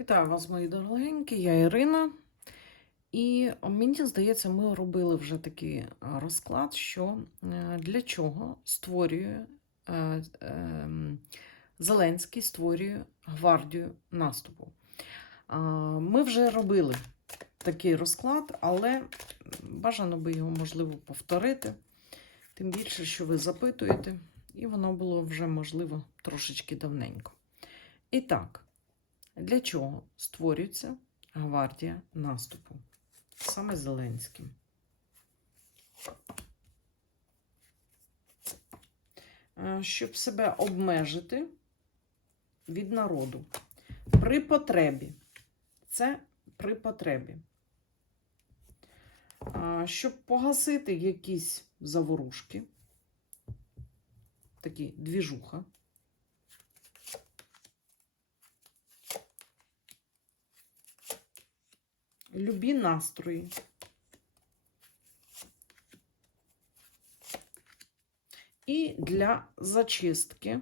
Вітаю вас, мої дорогенькі, я Ірина. І мені здається, ми робили вже такий розклад, що е, для чого створює е, ем, Зеленський створює гвардію наступу. Ми вже робили такий розклад, але бажано би його можливо повторити. Тим більше, що ви запитуєте, і воно було вже можливо трошечки давненько. І так. Для чого створюється гвардія наступу? Саме Зеленським. Е, Щоб себе обмежити від народу. При потребі. Це при потребі. Щоб погасити якісь заворушки, такі двіжуха. Любі настрої. І для зачистки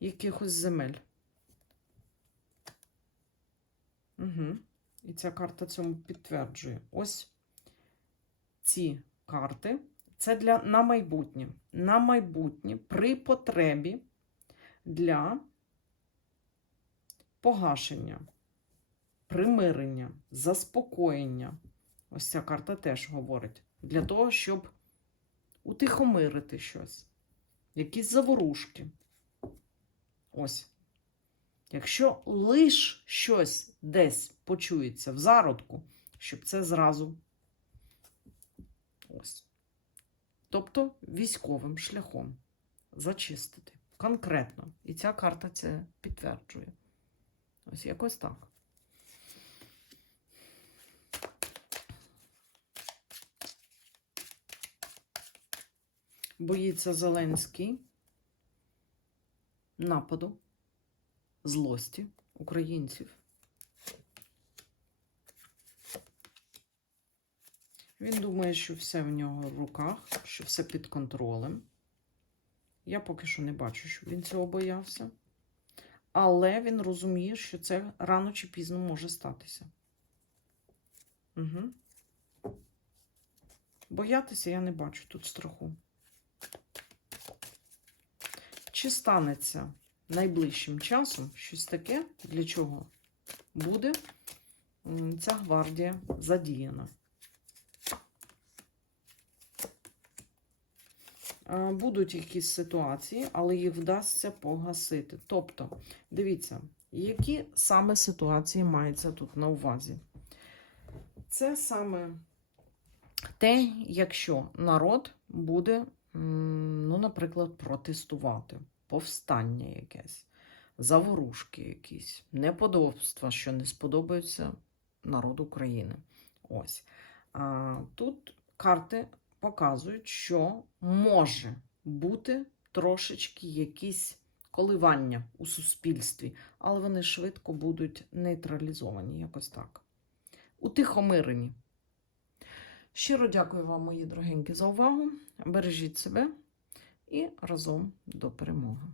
якихось земель. Угу. І ця карта цьому підтверджує. Ось ці карти. Це для на майбутнє. На майбутнє при потребі для погашення примирення, заспокоєння. Ось ця карта теж говорить. Для того, щоб утихомирити щось, якісь заворушки. Ось. Якщо лиш щось десь почується в зародку, щоб це зразу ось. Тобто військовим шляхом зачистити. Конкретно. І ця карта це підтверджує. Ось якось так. Боїться Зеленський нападу, злості українців. Він думає, що все в нього в руках, що все під контролем. Я поки що не бачу, що він цього боявся. Але він розуміє, що це рано чи пізно може статися. Угу. Боятися я не бачу тут страху. Чи станеться найближчим часом щось таке, для чого буде ця гвардія задіяна? Будуть якісь ситуації, але їх вдасться погасити. Тобто, дивіться, які саме ситуації маються тут на увазі? Це саме те, якщо народ буде ну, наприклад, протестувати, повстання якесь, заворушки якісь, неподобства, що не сподобаються народу України. Ось. А, Тут карти показують, що може бути трошечки якісь коливання у суспільстві, але вони швидко будуть нейтралізовані, якось так. Утихомирені. Щиро дякую вам, мої дорогенькі, за увагу. Бережіть себе і разом до перемоги.